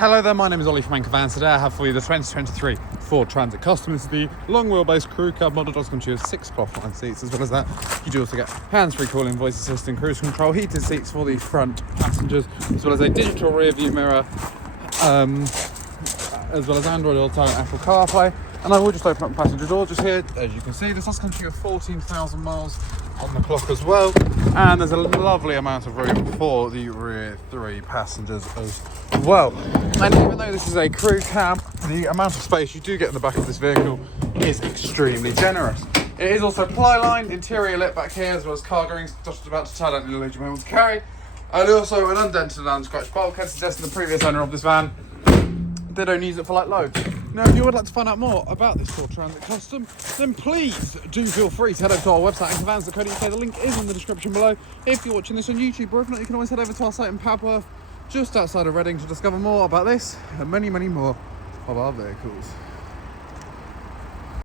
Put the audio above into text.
Hello there, my name is Ollie from Anchor Vans. Today I have for you the 2023 Ford Transit Custom. It's the long wheelbase crew cab model. Does come to you with 6 cloth line seats. As well as that, you do also get hands-free calling, voice assistant, cruise control, heated seats for the front passengers, as well as a digital rear view mirror, as well as Android Auto and Apple CarPlay. And I will just open up the passenger door just here. As you can see, this does come to you with 14,000 miles on the clock as well. And there's a lovely amount of room for the rear 3 passengers as well. And even though this is a crew cab, the amount of space you do get in the back of this vehicle is extremely generous. It is also ply-lined, interior lit back here, as well as cargo rings just about to tie down any load you may want to carry. And also an undented and unscratched bulkhead, suggesting the previous owner of this van they don't use it for light load. Now, if you would like to find out more about this Ford Transit Custom, then please do feel free to head over to our website, anchorvans.co.uk. The link is in the description below. If you're watching this on YouTube, or if not, you can always head over to our site in Padworth, just outside of Reading, to discover more about this and many, many more of our vehicles.